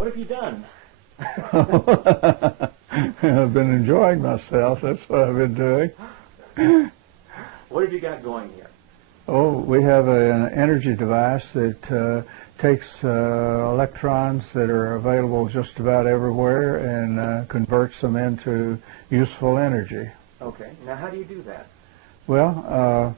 What have you done? I've been enjoying myself. That's what I've been doing. What have you got going here? Oh, we have an energy device that takes electrons that are available just about everywhere and converts them into useful energy. Okay. Now, how do you do that? Well,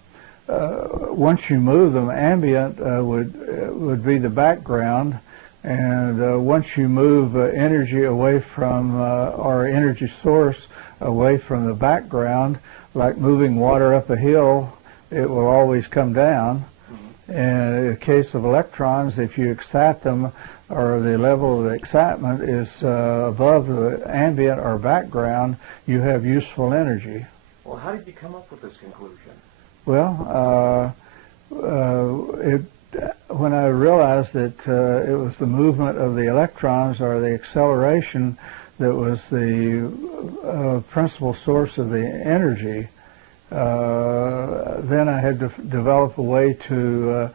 once you move them, ambient would be the background, and once you move energy away from our energy source away from the background, like moving water up a hill, it will always come down. Mm-hmm. And in the case of electrons, if you excite them, or the level of excitement is above the ambient or background, you have useful energy. Well, how did you come up with this conclusion? Well, when I realized that it was the movement of the electrons or the acceleration that was the principal source of the energy, then I had to develop a way to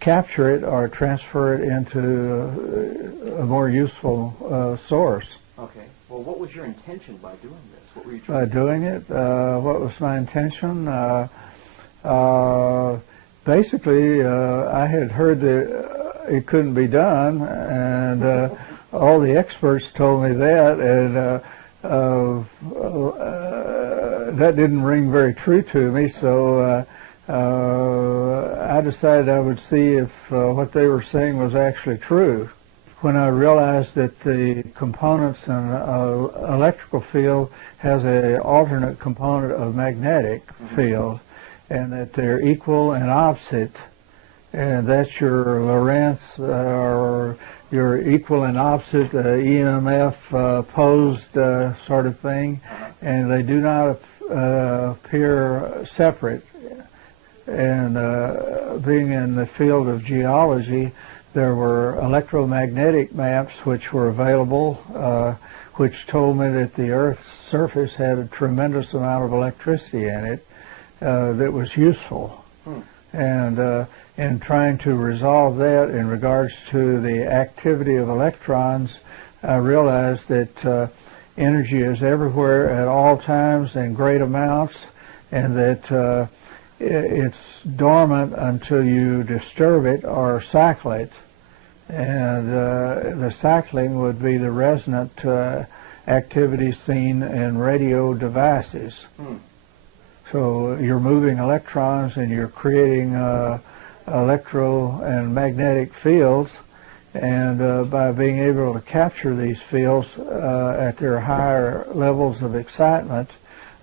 capture it or transfer it into a more useful source. Okay. Well, what was your intention by doing this? What were you trying to do? By doing it, what was my intention? Basically, I had heard that it couldn't be done, and all the experts told me that, and that didn't ring very true to me, so I decided I would see if what they were saying was actually true. When I realized that the components in an electrical field has an alternate component of magnetic field, and that they're equal and opposite, and that's your Lorentz or your equal and opposite EMF opposed sort of thing, and they do not appear separate. And being in the field of geology, there were electromagnetic maps which were available, which told me that the Earth's surface had a tremendous amount of electricity in it that was useful. And in trying to resolve that in regards to the activity of electrons, I realized that energy is everywhere at all times in great amounts, and that it's dormant until you disturb it or cycle it. And the cycling would be the resonant activity seen in radio devices. So you're moving electrons and you're creating electro and magnetic fields, and by being able to capture these fields at their higher levels of excitement,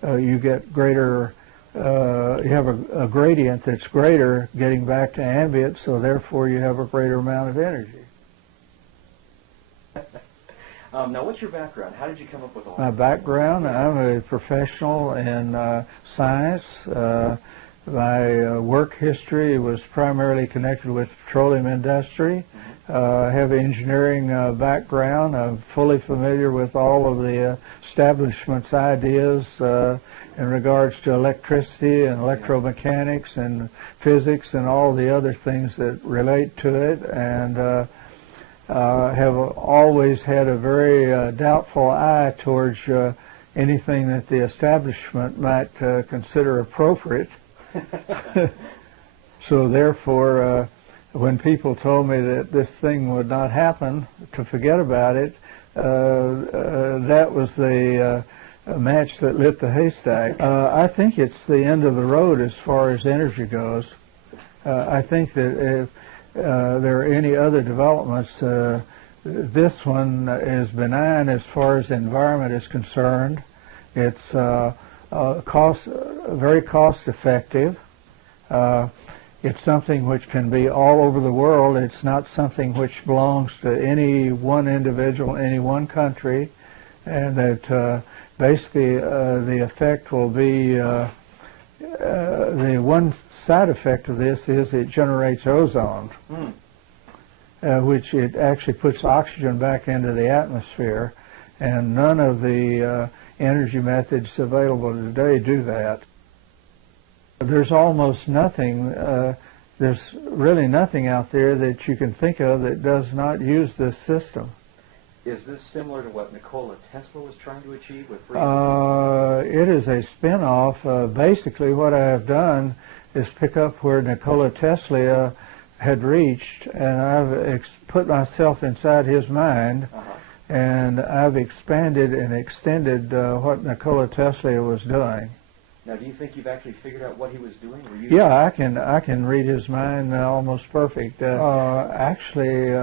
you get greater, you have a gradient that's greater getting back to ambient, so therefore you have a greater amount of energy. Now, what's your background? How did you come up with all that? My background, I'm a professional in science. My work history was primarily connected with the petroleum industry. I have an engineering background. I'm fully familiar with all of the establishment's ideas in regards to electricity and electromechanics and physics and all the other things that relate to it, and have always had a very doubtful eye towards anything that the establishment might consider appropriate. So therefore, when people told me that this thing would not happen, to forget about it, that was the match that lit the haystack. I think it's the end of the road as far as energy goes. I think that if there are any other developments, this one is benign as far as the environment is concerned. It's very cost effective. It's something which can be all over the world. It's not something which belongs to any one individual, any one country, and that basically the effect will be, the one side effect of this is it generates ozone, which it actually puts oxygen back into the atmosphere, and none of the energy methods available today do that. There's almost nothing, there's really nothing out there that you can think of that does not use this system. Is this similar to what Nikola Tesla was trying to achieve with free? It is a spin-off. Basically, what I have done is pick up where Nikola Tesla had reached, and I've put myself inside his mind, and I've expanded and extended what Nikola Tesla was doing. Now, do you think you've actually figured out what he was doing? Yeah, I can read his mind almost perfect. Actually,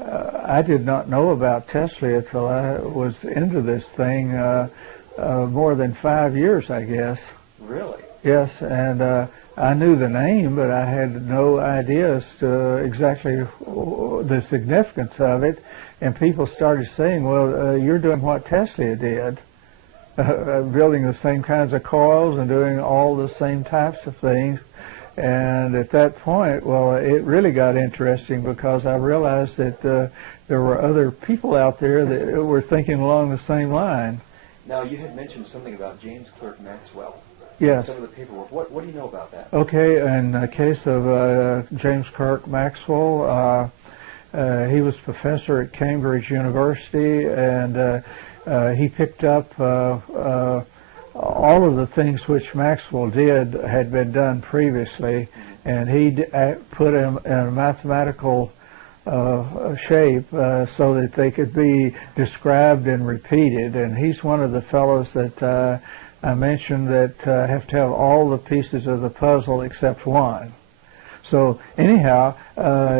I did not know about Tesla until I was into this thing more than 5 years, I guess. Really? Yes, and I knew the name, but I had no idea as to exactly the significance of it. And people started saying, well, you're doing what Tesla did, building the same kinds of coils and doing all the same types of things. And at that point, well, it really got interesting because I realized that there were other people out there that were thinking along the same line. Now, you had mentioned something about James Clerk Maxwell. Yes. Some of the paperwork. What do you know about that? Okay, in the case of James Clerk Maxwell, he was professor at Cambridge University, and he picked up all of the things which Maxwell did had been done previously, and he put them in a mathematical shape so that they could be described and repeated. And he's one of the fellows that I mentioned that have to have all the pieces of the puzzle except one. So anyhow,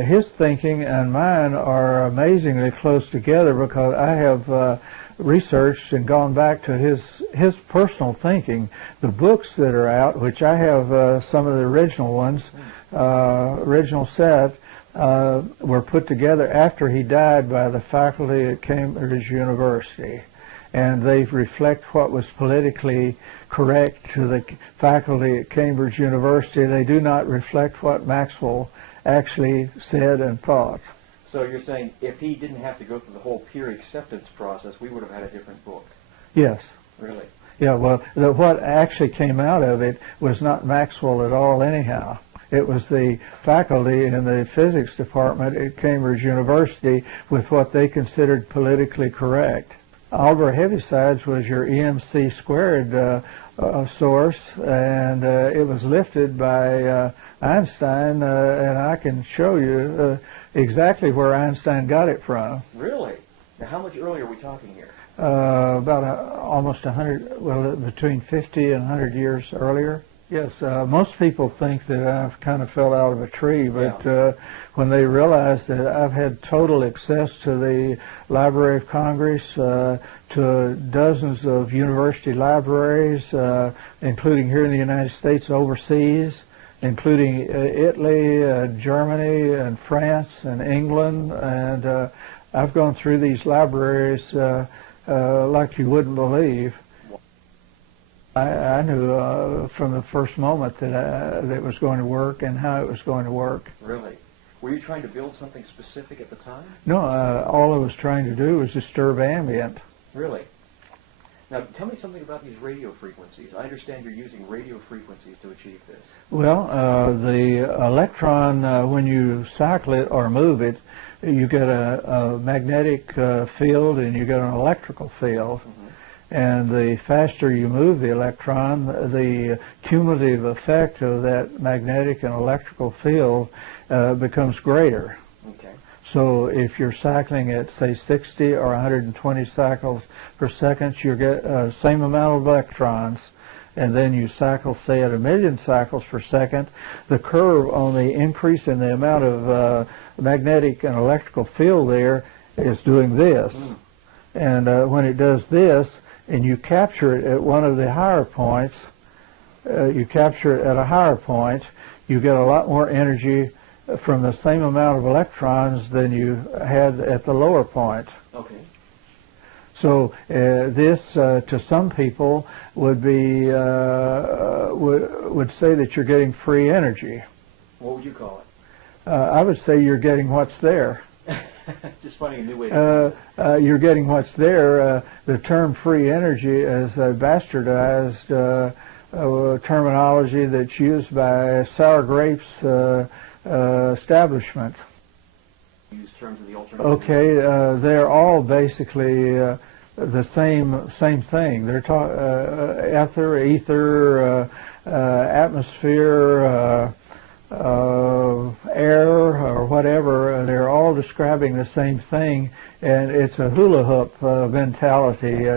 his thinking and mine are amazingly close together because I have researched and gone back to his personal thinking. The books that are out, which I have some of the original ones, original set, were put together after he died by the faculty at Cambridge University. And they reflect what was politically correct to the faculty at Cambridge University. They do not reflect what Maxwell actually said and thought. So you're saying if he didn't have to go through the whole peer acceptance process, we would have had a different book? Yes. Really? Yeah, well, what actually came out of it was not Maxwell at all anyhow. It was the faculty in the physics department at Cambridge University with what they considered politically correct. Oliver Heavisides was your EMC squared source, and it was lifted by Einstein, and I can show you exactly where Einstein got it from. Really? Now, how much earlier are we talking here? About almost 100, well, between 50 and 100 years earlier. Yes, most people think that I've kind of fell out of a tree, but when they realize that I've had total access to the Library of Congress, to dozens of university libraries, including here in the United States, overseas, including Italy, Germany, and France, and England, and I've gone through these libraries like you wouldn't believe. I knew from the first moment that it was going to work and how it was going to work. Really? Were you trying to build something specific at the time? No, all I was trying to do was disturb ambient. Really? Now, tell me something about these radio frequencies. I understand you're using radio frequencies to achieve this. Well, the electron, when you cycle it or move it, you get a magnetic field and you get an electrical field. Mm-hmm. And the faster you move the electron, the cumulative effect of that magnetic and electrical field becomes greater. Okay. So if you're cycling at, say, 60 or 120 cycles per second, you get the same amount of electrons. And then you cycle, say, at 1,000,000 cycles per second, the curve on the increase in the amount of magnetic and electrical field there is doing this. And when it does this, and you capture it at one of the higher points, you capture it at a higher point, you get a lot more energy from the same amount of electrons than you had at the lower point. Okay. So this, to some people, would be would say that you're getting free energy. What would you call it? I would say you're getting what's there. Just finding a new way to you're getting what's there. The term free energy is a bastardized terminology that's used by sour grapes establishment. use terms of the alternative? Okay, they're all basically the same thing. They're ether, ether, atmosphere, air, or whatever. They're all describing the same thing, and it's a hula hoop mentality.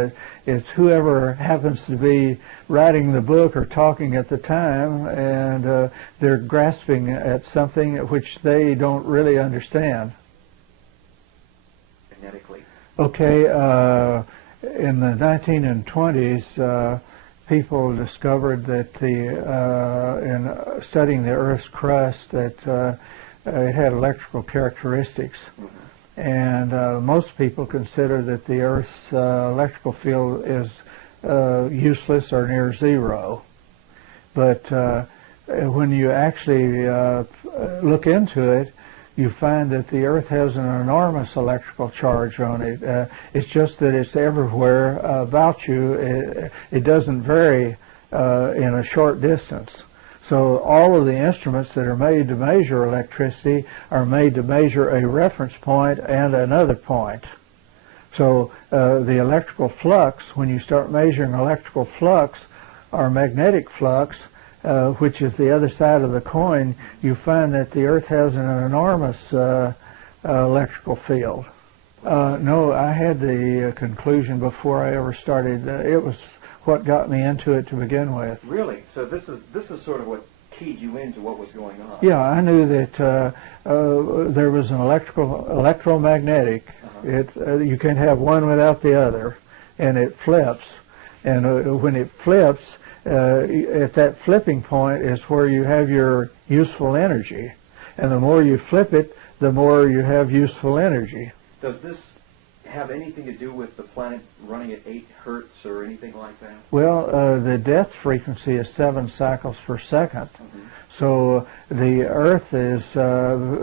It's whoever happens to be writing the book or talking at the time, and they're grasping at something which they don't really understand. Magnetically. Okay, in the 1920s, people discovered that in studying the Earth's crust, that it had electrical characteristics. Mm-hmm. And most people consider that the Earth's electrical field is useless or near zero. But when you actually look into it, you find that the Earth has an enormous electrical charge on it. It's just that it's everywhere about you. It doesn't vary in a short distance. So all of the instruments that are made to measure electricity are made to measure a reference point and another point. So the electrical flux, when you start measuring electrical flux or magnetic flux, which is the other side of the coin, you find that the Earth has an enormous electrical field. No, I had the conclusion before I ever started. It was what got me into it to begin with. Really? So this is sort of what keyed you into what was going on. Yeah, I knew that there was an electromagnetic. Uh-huh. You can't have one without the other, and it flips. And when it flips, at that flipping point is where you have your useful energy. And the more you flip it, the more you have useful energy. Does this have anything to do with the planet running at 8 hertz or anything like that? Well, the death frequency is 7 cycles per second. Mm-hmm. So the Earth is,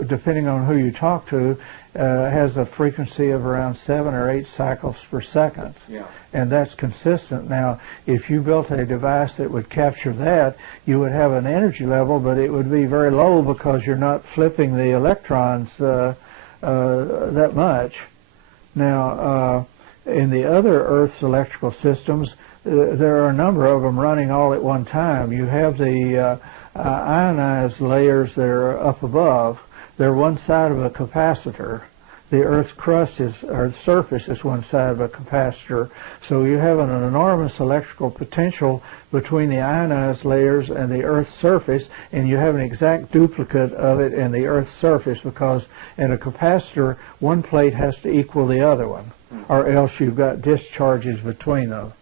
depending on who you talk to, has a frequency of around 7 or 8 cycles per second. Yeah. And that's consistent. Now, if you built a device that would capture that, you would have an energy level, but it would be very low because you're not flipping the electrons that much. Now, in the other Earth's electrical systems, there are a number of them running all at one time. You have the ionized layers that are up above. They're one side of a capacitor. The Earth's crust or surface is one side of a capacitor. So you have an enormous electrical potential between the ionized layers and the Earth's surface, and you have an exact duplicate of it in the Earth's surface, because in a capacitor, one plate has to equal the other one, or else you've got discharges between them.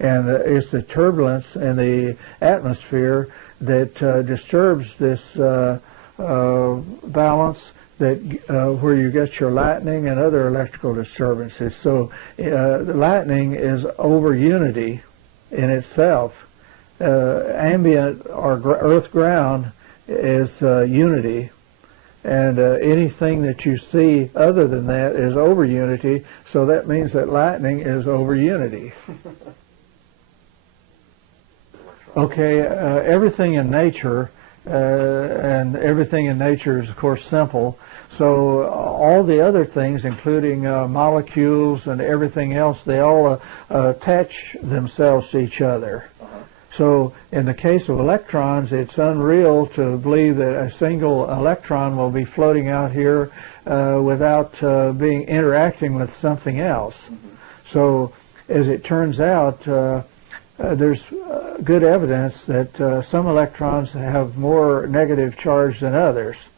And it's the turbulence in the atmosphere that disturbs this balance, that where you get your lightning and other electrical disturbances. So the lightning is over unity in itself. Ambient or earth ground is unity, and anything that you see other than that is over unity, so that means that lightning is over unity. Okay, everything in nature, and everything in nature is, of course, simple. So all the other things, including molecules and everything else, they all attach themselves to each other. So in the case of electrons, it's unreal to believe that a single electron will be floating out here without interacting with something else. So as it turns out, there's good evidence that some electrons have more negative charge than others,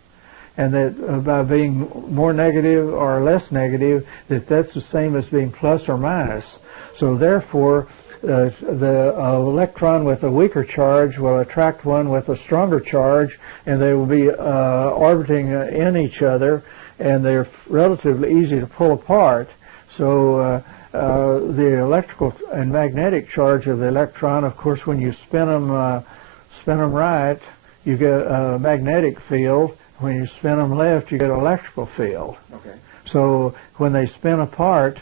and that by being more negative or less negative, that's the same as being plus or minus. So therefore, the electron with a weaker charge will attract one with a stronger charge, and they will be orbiting in each other, and they're relatively easy to pull apart. So the electrical and magnetic charge of the electron, of course, when you spin them right, you get a magnetic field. When you spin them left, you get an electrical field. Okay. So when they spin apart,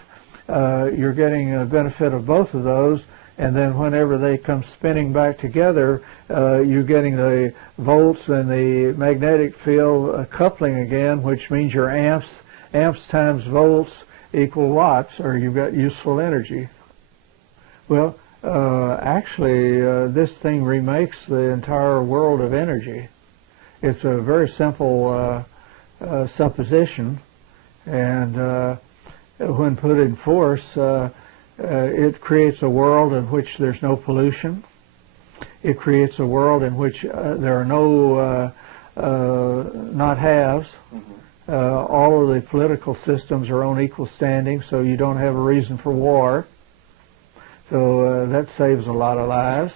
you're getting a benefit of both of those, and then whenever they come spinning back together, you're getting the volts and the magnetic field coupling again, which means your amps times volts equal watts, or you've got useful energy. Well, actually, this thing remakes the entire world of energy. It's a very simple supposition, and when put in force, it creates a world in which there's no pollution. It creates a world in which there are no not-haves. All of the political systems are on equal standing, so you don't have a reason for war. So that saves a lot of lives.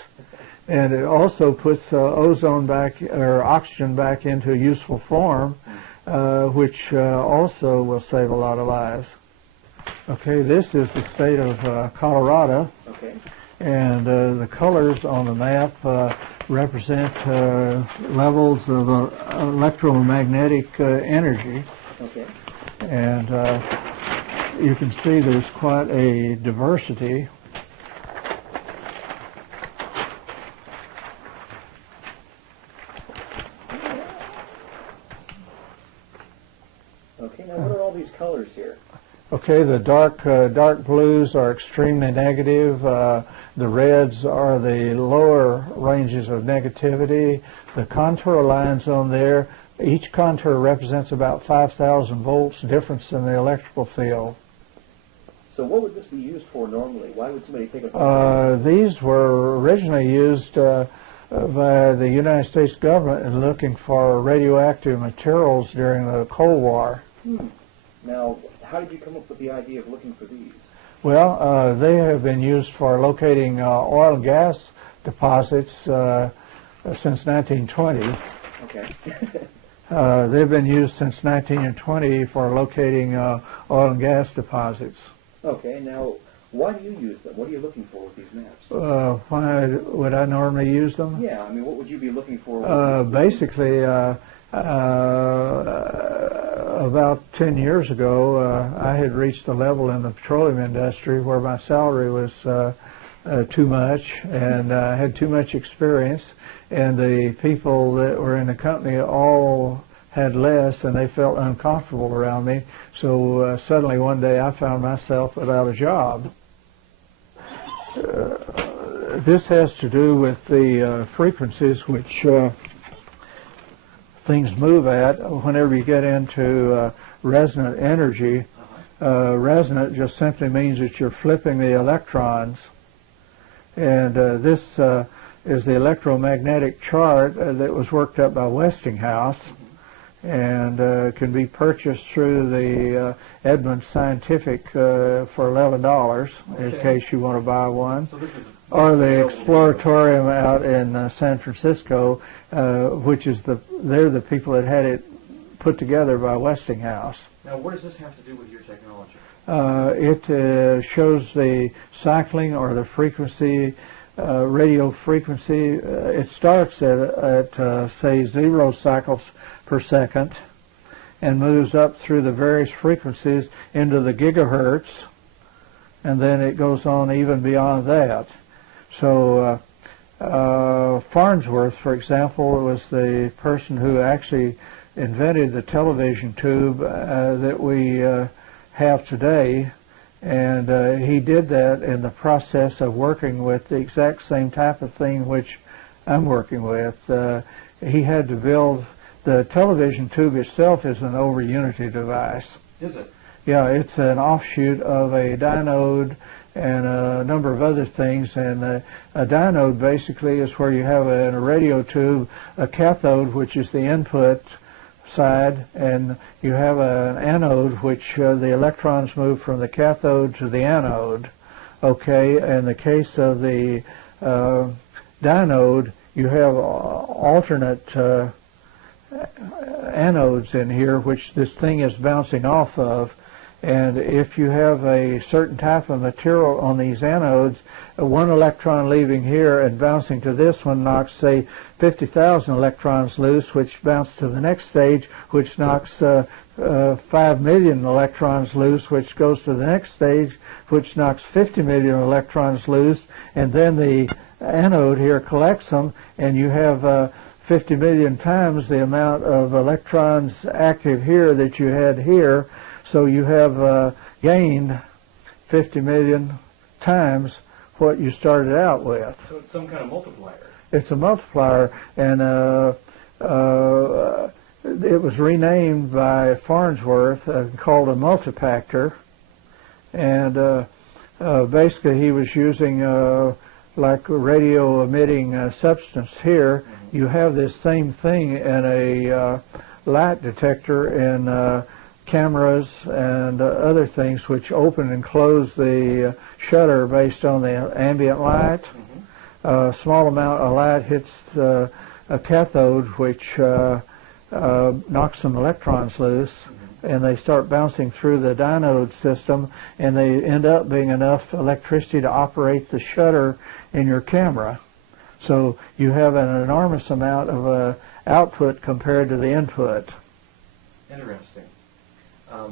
And it also puts ozone back, or oxygen back into a useful form, which also will save a lot of lives. Okay, this is the state of Colorado. Okay. And the colors on the map represent levels of electromagnetic energy. Okay. And you can see there's quite a diversity. Okay, now what are all these colors here? Okay, the dark blues are extremely negative. The reds are the lower ranges of negativity. The contour lines on there, each contour represents about 5,000 volts difference in the electrical field. So what would this be used for normally? Why would somebody pick up? These were originally used by the United States government in looking for radioactive materials during the Cold War. Now, how did you come up with the idea of looking for these? Well, they have been used for locating oil and gas deposits since 1920. Okay. They've been used since 1920 for locating oil and gas deposits. Okay, now, why do you use them? What are you looking for with these maps? Why would I normally use them? Yeah, I mean, what would you be looking for? Basically, about 10 years ago, I had reached a level in the petroleum industry where my salary was too much, and I had too much experience, and the people that were in the company all had less, and they felt uncomfortable around me. So suddenly one day I found myself without a job. This has to do with the frequencies which things move at whenever you get into resonant energy. Resonant just simply means that you're flipping the electrons. And this is the electromagnetic chart that was worked up by Westinghouse, and can be purchased through the Edmunds Scientific for $11 in case you want to buy one. So this is or the Exploratorium out in San Francisco, which is they're the people that had it put together by Westinghouse. Now, what does this have to do with your technology? It shows the cycling or the frequency, radio frequency. It starts at say 0 cycles per second and moves up through the various frequencies into the gigahertz, and then it goes on even beyond that. So Farnsworth, for example, was the person who actually invented the television tube that we have today, and he did that in the process of working with the exact same type of thing which I'm working with. He had to build the television tube itself is an over-unity device. Is it? Yeah, it's an offshoot of a dynode and a number of other things. And a dynode basically is where you have in a radio tube a cathode, which is the input side, and you have an anode, which the electrons move from the cathode to the anode. Okay, in the case of the dynode, you have alternate anodes in here, which this thing is bouncing off of, And if you have a certain type of material on these anodes, one electron leaving here and bouncing to this one knocks, say, 50,000 electrons loose, which bounce to the next stage, which knocks 5 million electrons loose, which goes to the next stage, which knocks 50 million electrons loose, and then the anode here collects them, and you have 50 million times the amount of electrons active here that you had here. So you have gained 50 million times what you started out with. So it's some kind of multiplier. It's a multiplier, and it was renamed by Farnsworth called a multipactor, and basically he was using like a radio emitting substance here. Mm-hmm. You have this same thing in a light detector in cameras and other things which open and close the shutter based on the ambient light. Mm-hmm. A small amount of light hits a cathode, which knocks some electrons loose, mm-hmm. and they start bouncing through the dynode system, and they end up being enough electricity to operate the shutter in your camera. So you have an enormous amount of output compared to the input. Interesting.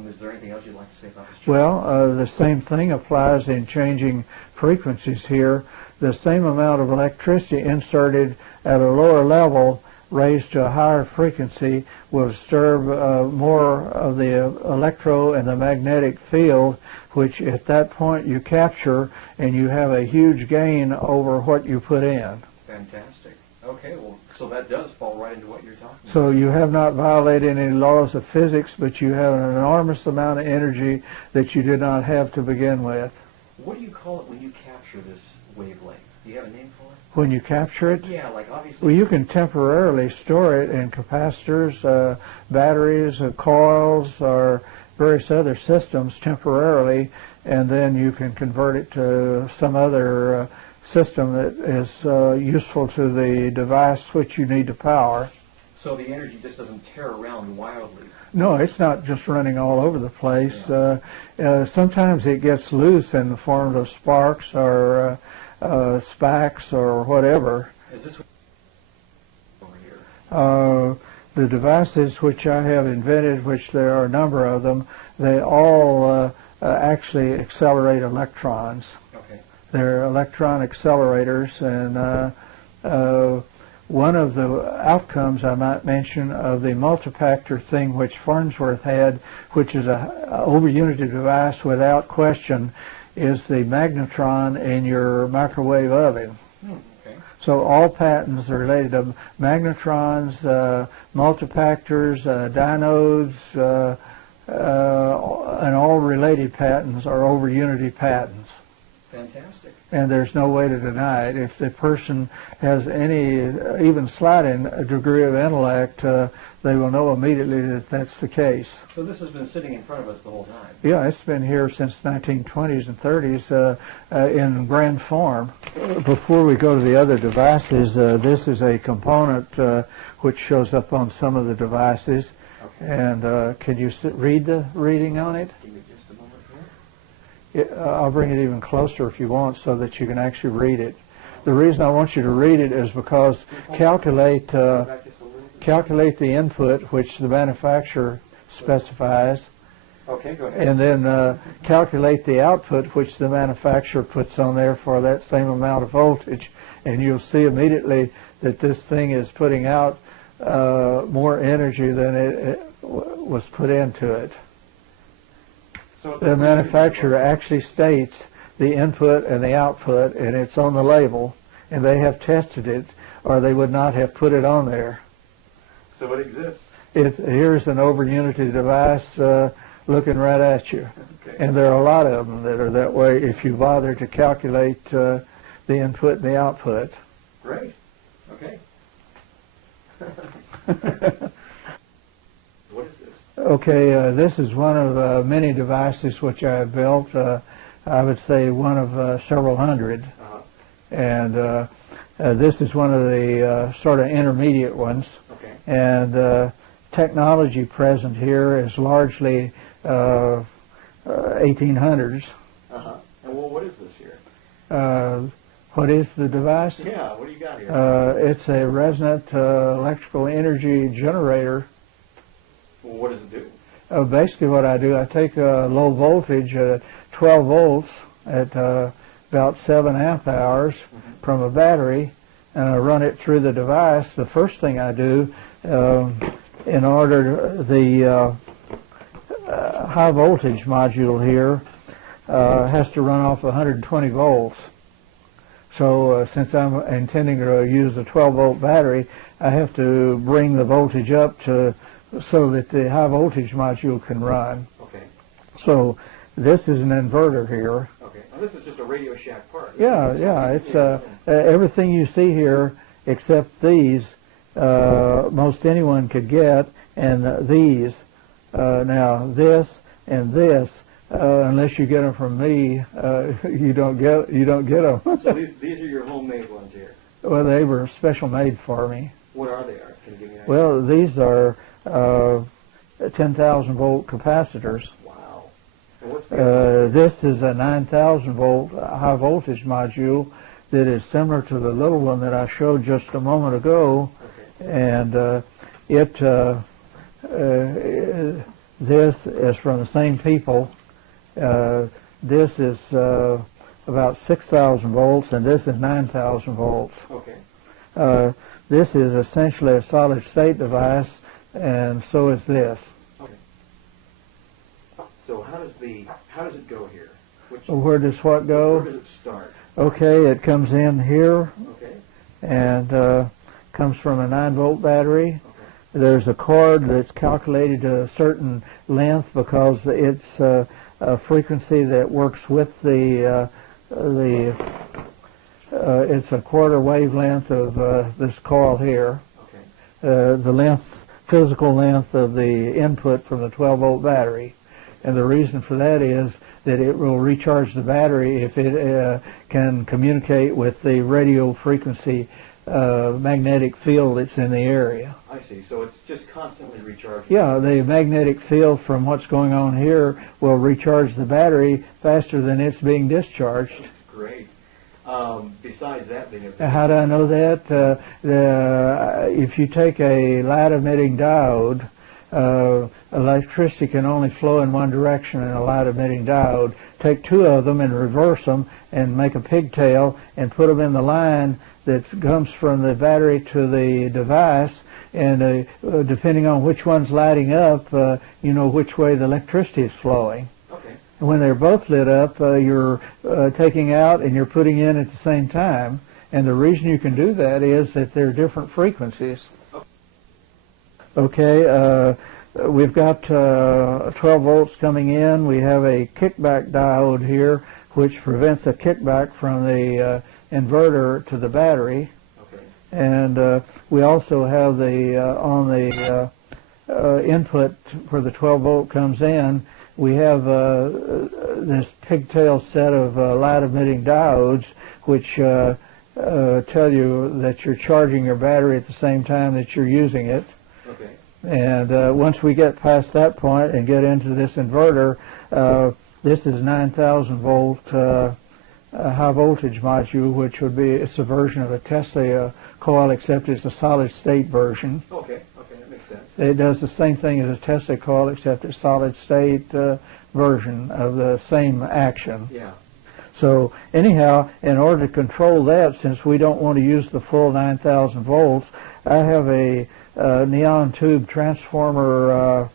Is there anything else you'd like to say about this? Well, the same thing applies in changing frequencies here. The same amount of electricity inserted at a lower level raised to a higher frequency will disturb more of the electro and the magnetic field, which at that point you capture, and you have a huge gain over what you put in. Fantastic. Okay, well, so that does fall right into what you're talking about. So you have not violated any laws of physics, but you have an enormous amount of energy that you did not have to begin with. What do you call it when you capture this wavelength? Do you have a name for it? When you capture it? Yeah, like obviously. Well, you can temporarily store it in capacitors, batteries, coils, or various other systems temporarily, and then you can convert it to some other system that is useful to the device which you need to power. So the energy just doesn't tear around wildly? No, it's not just running all over the place. Yeah. Sometimes it gets loose in the form of sparks or spacks or whatever. Is this over here? The devices which I have invented, which there are a number of them, they all actually accelerate electrons. Okay. They're electron accelerators, and one of the outcomes I might mention of the multipactor thing which Farnsworth had, which is a over-unity device without question, is the magnetron in your microwave oven. Okay. So all patents are related to magnetrons, multipactors, dinodes, and all related patents are over-unity patents. Fantastic. And there's no way to deny it. If the person has any, even slight degree of intellect, they will know immediately that that's the case. So this has been sitting in front of us the whole time? Yeah, it's been here since 1920s and 30s in grand form. Before we go to the other devices, this is a component which shows up on some of the devices. Okay. And can you read the reading on it? Give me just a moment here. I'll bring it even closer if you want so that you can actually read it. The reason I want you to read it is because calculate the input which the manufacturer specifies. Okay, go ahead. And then calculate the output which the manufacturer puts on there for that same amount of voltage. And you'll see immediately that this thing is putting out more energy than it was put into it. So the manufacturer actually states the input and the output, and it's on the label, and they have tested it, or they would not have put it on there. So it exists. Here's an over-unity device looking right at you. Okay. And there are a lot of them that are that way if you bother to calculate the input and the output. Great. Okay. What is this? Okay, this is one of many devices which I have built. I would say one of several hundred. Uh-huh. And this is one of the sort of intermediate ones. Okay. And technology present here is largely 1800s. Uh-huh. And well, what is this here? What is the device? Yeah, what do you got here? It's a resonant electrical energy generator. Well, what does it do? Basically what I do, I take a low voltage, 12 volts at about 7 amp hours from a battery, and I run it through the device. The first thing I do, in order, the high voltage module here has to run off 120 volts. So since I'm intending to use a 12 volt battery, I have to bring the voltage up to so that the high voltage module can run. Okay. So this is an inverter here. Okay. And this is just a Radio Shack part. Yeah. It's everything you see here except these. Most anyone could get, and these. Now this and this. Unless you get them from me, you don't get them. So these are your homemade ones here. Well, they were special made for me. What are they? Can you give me an idea? Well, these are 10,000 volt capacitors. Wow. And what's the This is a 9,000 volt high voltage module that is similar to the little one that I showed just a moment ago, and this is from the same people. This is about 6,000 volts, and this is 9,000 volts. Okay. This is essentially a solid state device, and so is this. Okay. So how does it go here? Where does what go? Where does it start? Okay, it comes in here, Okay. and comes from a 9 volt battery. Okay. There's a cord that's calculated to a certain length because it's a frequency that works with it's a quarter wavelength of this coil here. Okay. The physical length of the input from the 12 volt battery. And the reason for that is that it will recharge the battery if it can communicate with the radio frequency magnetic field that's in the area. I see. So it's just constantly recharging. Yeah, the magnetic field from what's going on here will recharge the battery faster than it's being discharged. That's great. Besides that being How do I know that? If you take a light-emitting diode, electricity can only flow in one direction in a light-emitting diode. Take two of them and reverse them and make a pigtail and put them in the line that comes from the battery to the device, and depending on which one's lighting up, you know which way the electricity is flowing. Okay. And when they're both lit up, you're taking out and you're putting in at the same time. And the reason you can do that is that they're different frequencies. Okay, we've got 12 volts coming in. We have a kickback diode here, which prevents a kickback from the inverter to the battery. Okay. And we also have the on the input where the 12 volt comes in, we have this pigtail set of light emitting diodes which tell you that you're charging your battery at the same time that you're using it. Okay. And once we get past that point and get into this inverter, this is 9,000 volt high voltage module, which would be, it's a version of a Tesla coil, except it's a solid state version. Okay, okay, that makes sense. It does the same thing as a Tesla coil, except it's solid state version of the same action. Yeah. So anyhow, in order to control that, since we don't want to use the full 9,000 volts, I have a neon tube transformer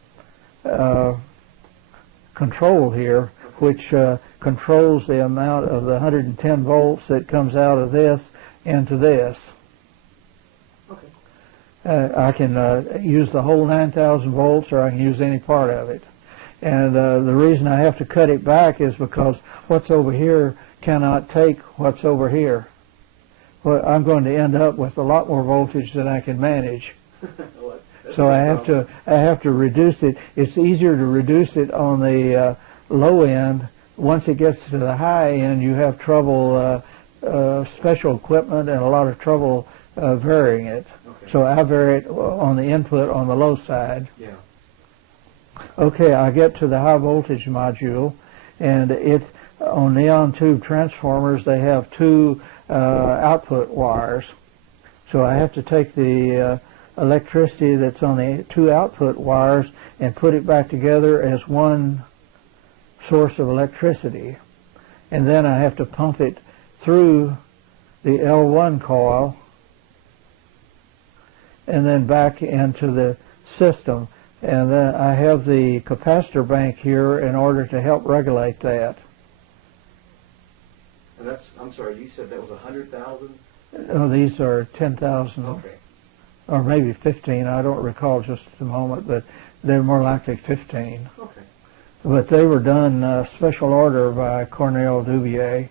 control here, which controls the amount of the 110 volts that comes out of this into this. Okay. I can use the whole 9,000 volts, or I can use any part of it. And the reason I have to cut it back is because what's over here cannot take what's over here. Well, I'm going to end up with a lot more voltage than I can manage. Well, So I have to reduce it. It's easier to reduce it on the low end. Once it gets to the high end, you have trouble, special equipment, and a lot of trouble varying it. Okay. So I vary it on the input on the low side. Yeah. Okay, I get to the high voltage module, and on neon tube transformers they have two output wires. So I have to take the electricity that's on the two output wires and put it back together as one source of electricity. And then I have to pump it through the L1 coil and then back into the system. And then I have the capacitor bank here in order to help regulate that. And that's, I'm sorry, you said that was 100,000? Oh, these are 10,000. Okay. Or maybe 15. I don't recall just at the moment, but they're more likely 15. Okay. But they were done special order by Cornell Dubier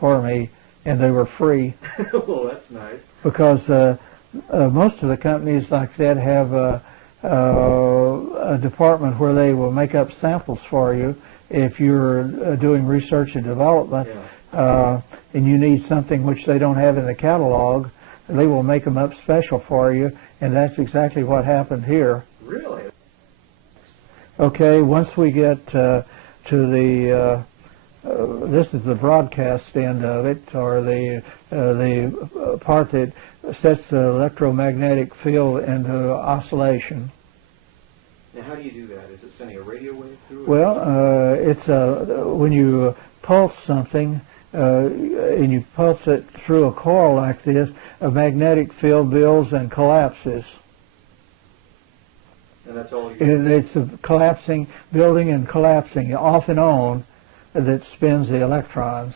for me, and they were free. Well, that's nice. Because most of the companies like that have a department where they will make up samples for you if you're doing research and development, and you need something which they don't have in the catalog. They will make them up special for you, and that's exactly what happened here. Really? Okay, once we get to the, this is the broadcast end of it, or the part that sets the electromagnetic field into oscillation. Now, how do you do that? Is it sending a radio wave through it? Well, it's when you pulse something, and you pulse it through a coil like this, a magnetic field builds and collapses. And that's all you It's a collapsing, building and collapsing off and on that spins the electrons.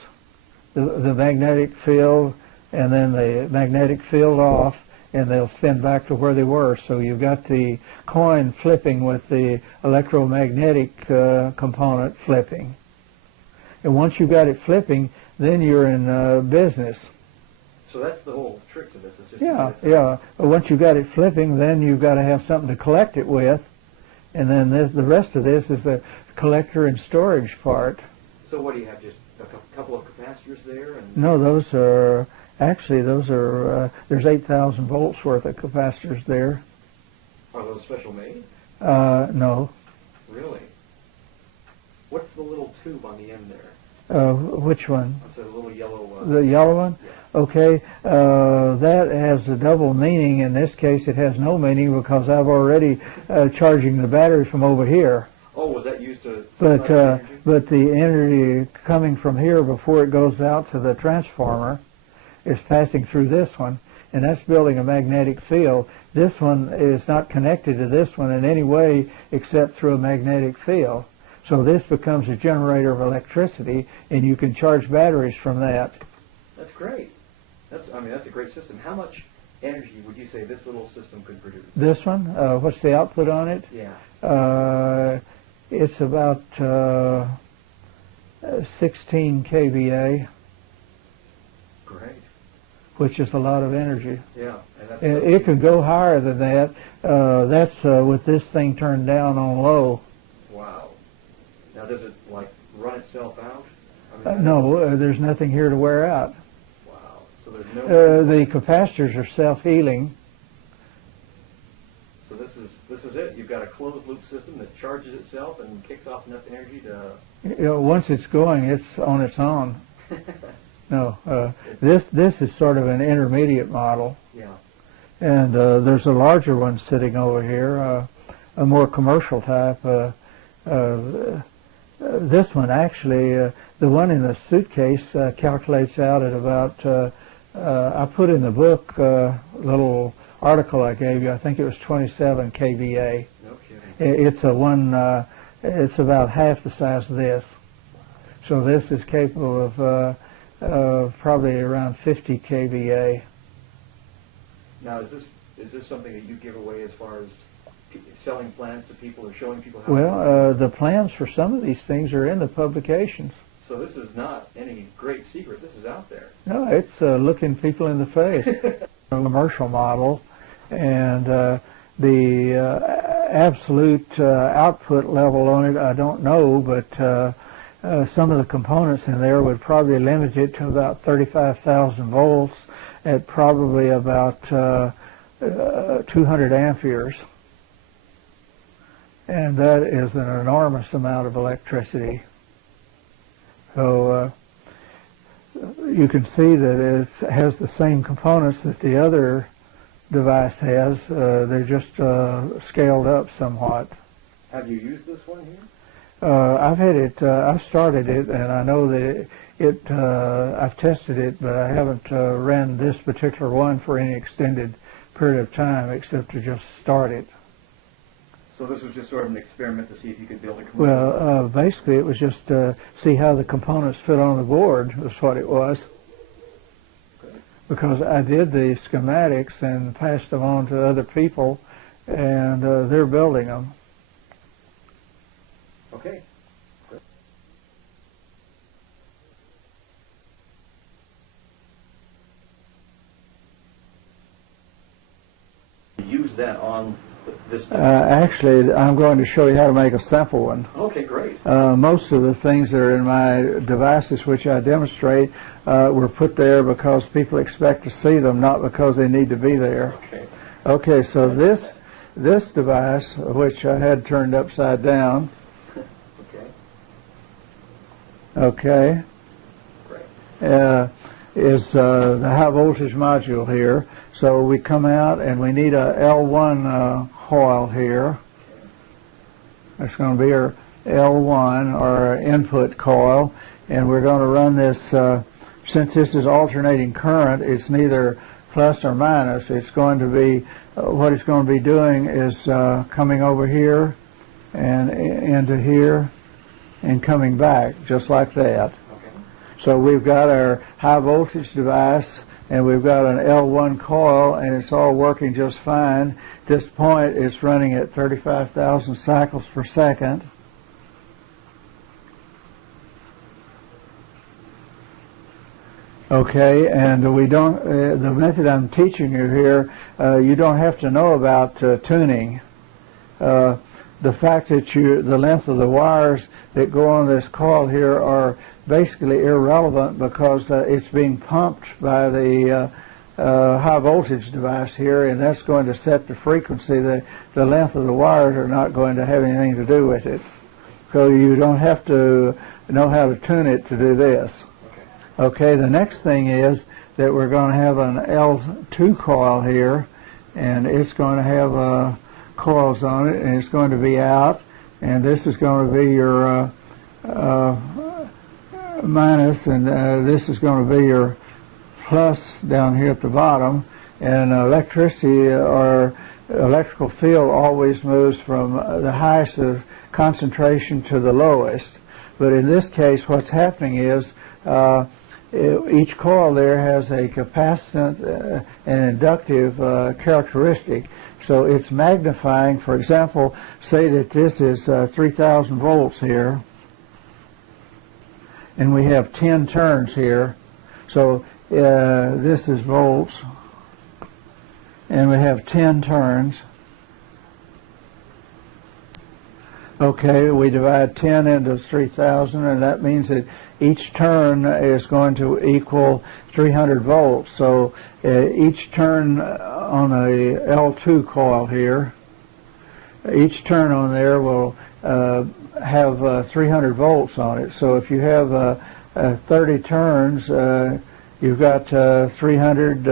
The magnetic field and then the magnetic field off, and they'll spin back to where they were. So you've got the coin flipping with the electromagnetic component flipping. And once you've got it flipping, then you're in business. So that's the whole trick to this. It's just Yeah. But once you've got it flipping, then you've got to have something to collect it with. And then the rest of this is the collector and storage part. So what do you have, just a couple of capacitors there? And No, those are, actually, there's 8,000 volts worth of capacitors there. Are those special made? No. Really? What's the little tube on the end there? Which one? It's a little yellow... The yellow one? Yeah. Okay, that has a double meaning. In this case, it has no meaning because I've already charging the battery from over here. Oh, was that used to... But the energy coming from here before it goes out to the transformer is passing through this one, and that's building a magnetic field. This one is not connected to this one in any way except through a magnetic field. So this becomes a generator of electricity, and you can charge batteries from that. That's great. That's a great system. How much energy would you say this little system could produce? This one, what's the output on it? Yeah. It's about 16 kVA. Great. Which is a lot of energy. Yeah. And that's It could go higher than that. That's with this thing turned down on low. Wow. Now, does it, run itself out? No, there's nothing here to wear out. Wow. So there's no... The capacitors are self-healing. So this is it. You've got a closed-loop system that charges itself and kicks off enough energy to... Once it's going, it's on its own. No, this is sort of an intermediate model. Yeah. And there's a larger one sitting over here, a more commercial type. This one actually, the one in the suitcase calculates out at about, I put in the book little article I gave you, I think it was 27 kVA. No kidding. It's about half the size of this. So this is capable of probably around 50 kVA. Now, is this something that you give away as far as selling plans to people or showing people how? Well, the plans for some of these things are in the publications. So this is not any great secret. This is out there. No, it's looking people in the face. A commercial model, and the absolute output level on it, I don't know, but some of the components in there would probably limit it to about 35,000 volts at probably about 200 amperes. and that is an enormous amount of electricity. So you can see that it has the same components that the other device has. They're just scaled up somewhat. Have you used this one here? I've had it. I've started it, and I know that I've tested it, but I haven't ran this particular one for any extended period of time, except to just start it. So this was just sort of an experiment to see if you could build a computer? Well, basically, it was just see how the components fit on the board. Was what it was. Okay. Because I did the schematics and passed them on to other people, and they're building them. Okay. Use that on this. Actually, I'm going to show you how to make a simple one. Okay, great. Most of the things that are in my devices which I demonstrate were put there because people expect to see them, not because they need to be there. Okay. Okay, so this device, which I had turned upside down, okay, great. Is the high voltage module here. So we come out and we need a L1 coil here. That's going to be our L1 or our input coil, and we're going to run this, since this is alternating current, it's neither plus or minus. It's going to be, what it's going to be doing is coming over here and into here and coming back, just like that. Okay. So we've got our high voltage device, and we've got an L1 coil, and it's all working just fine. At this point, it's running at 35,000 cycles per second. Okay, and we don't, the method I'm teaching you here, you don't have to know about tuning. The fact that the length of the wires that go on this coil here are basically irrelevant because it's being pumped by the high voltage device here, and that's going to set the frequency. The length of the wires are not going to have anything to do with it. So you don't have to know how to tune it to do this. Okay, the next thing is that we're going to have an L2 coil here, and it's going to have coils on it, and it's going to be out, and this is going to be your minus, and this is going to be your plus down here at the bottom. And electricity or electrical field always moves from the highest of concentration to the lowest. But in this case, what's happening is each coil there has a capacitance and inductive characteristic. So it's magnifying. For example, say that this is 3,000 volts here, and we have 10 turns here. So this is volts, and we have 10 turns. Okay, we divide 10 into 3,000, and that means that each turn is going to equal 300 volts. So each turn on a L2 coil here, each turn on there will have 300 volts on it. So if you have 30 turns, you've got 300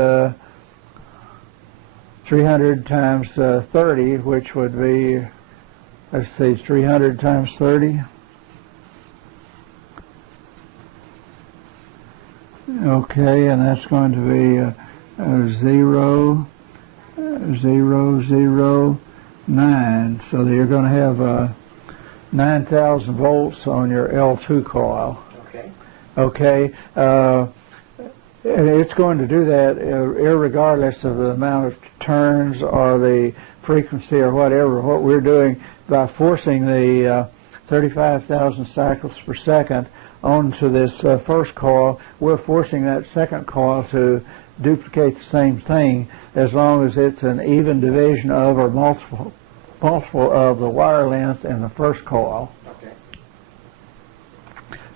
times 30, which would be, let's see, 300 times 30. Okay, and that's going to be 0, 0, 0, 9. So you're going to have 9,000 volts on your L2 coil. Okay. Okay. And it's going to do that irregardless of the amount of turns or the frequency or whatever. What we're doing by forcing the 35,000 cycles per second onto this first coil, we're forcing that second coil to duplicate the same thing as long as it's an even division of or multiple of the wire length in the first coil. Okay.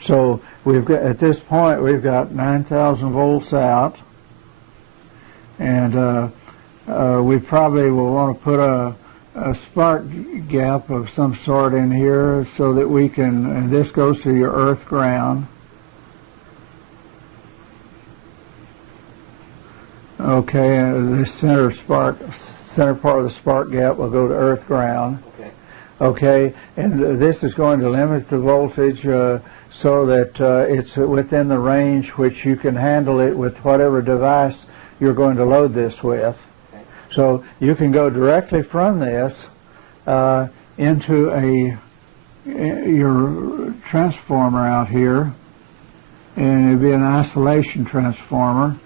So we've got, at this point, we've got 9,000 volts out, and we probably will want to put a spark gap of some sort in here so that we can, and this goes to your earth ground. Okay, the center part of the spark gap will go to earth ground. Okay. Okay, and this is going to limit the voltage so that it's within the range which you can handle it with whatever device you're going to load this with. Okay. So you can go directly from this into your transformer out here, and it'd be an isolation transformer.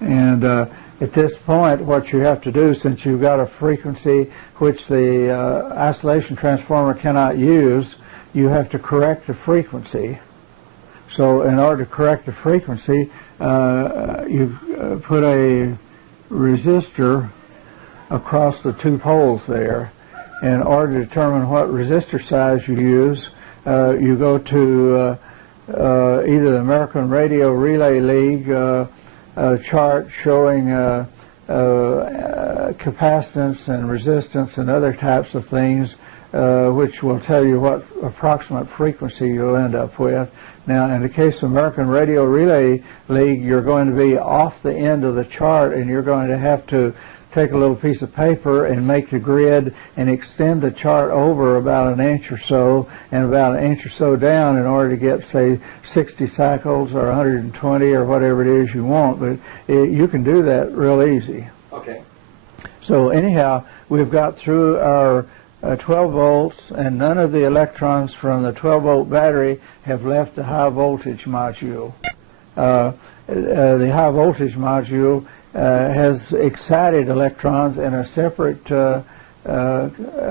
And at this point, what you have to do, since you've got a frequency which the isolation transformer cannot use, you have to correct the frequency. So in order to correct the frequency, you put a resistor across the two poles there. In order to determine what resistor size you use, you go to either the American Radio Relay League chart showing capacitance and resistance and other types of things, which will tell you what approximate frequency you'll end up with. Now, in the case of American Radio Relay League, you're going to be off the end of the chart, and you're going to have to take a little piece of paper and make the grid and extend the chart over about an inch or so and about an inch or so down in order to get, say, 60 cycles or 120 or whatever it is you want. But you can do that real easy. Okay. So anyhow, we've got through our 12 volts, and none of the electrons from the 12-volt battery have left the high voltage module. The high voltage module has excited electrons in a separate,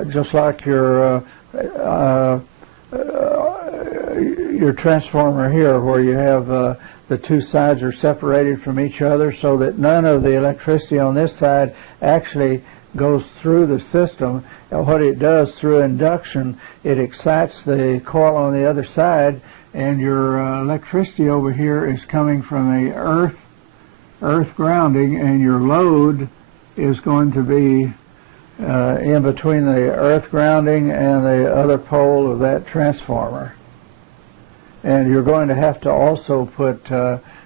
just like your transformer here, where you have the two sides are separated from each other, so that none of the electricity on this side actually goes through the system. What it does through induction, it excites the coil on the other side, and your electricity over here is coming from the earth grounding, and your load is going to be in between the earth grounding and the other pole of that transformer. And you're going to have to also put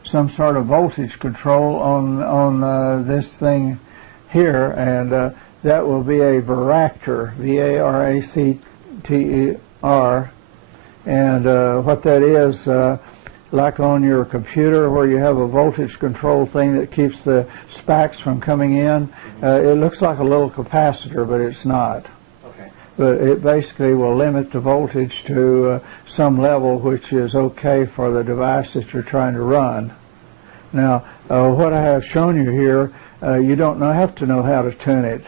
some sort of voltage control on this thing here, and that will be a varactor, V-A-R-A-C-T-E-R. And what that is, like on your computer where you have a voltage control thing that keeps the sparks from coming in, it looks like a little capacitor, but it's not. Okay. But it basically will limit the voltage to some level which is okay for the device that you're trying to run. Now, what I have shown you here, you don't have to know how to tune it.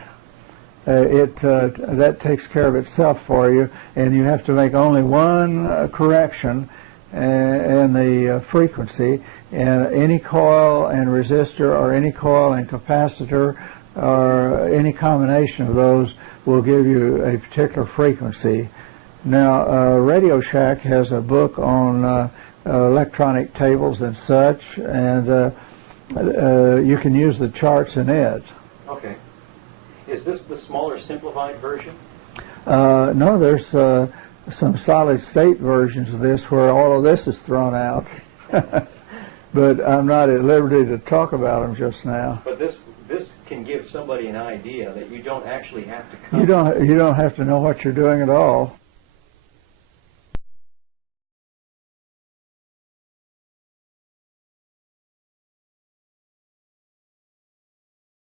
That takes care of itself for you, and you have to make only one correction in the frequency, and any coil and resistor or any coil and capacitor or any combination of those will give you a particular frequency. Now, Radio Shack has a book on electronic tables and such, and you can use the charts in it. Okay. Is this the smaller, simplified version? No, there's some solid state versions of this where all of this is thrown out. But I'm not at liberty to talk about them just now. But this can give somebody an idea that you don't actually have to come. You don't have to know what you're doing at all.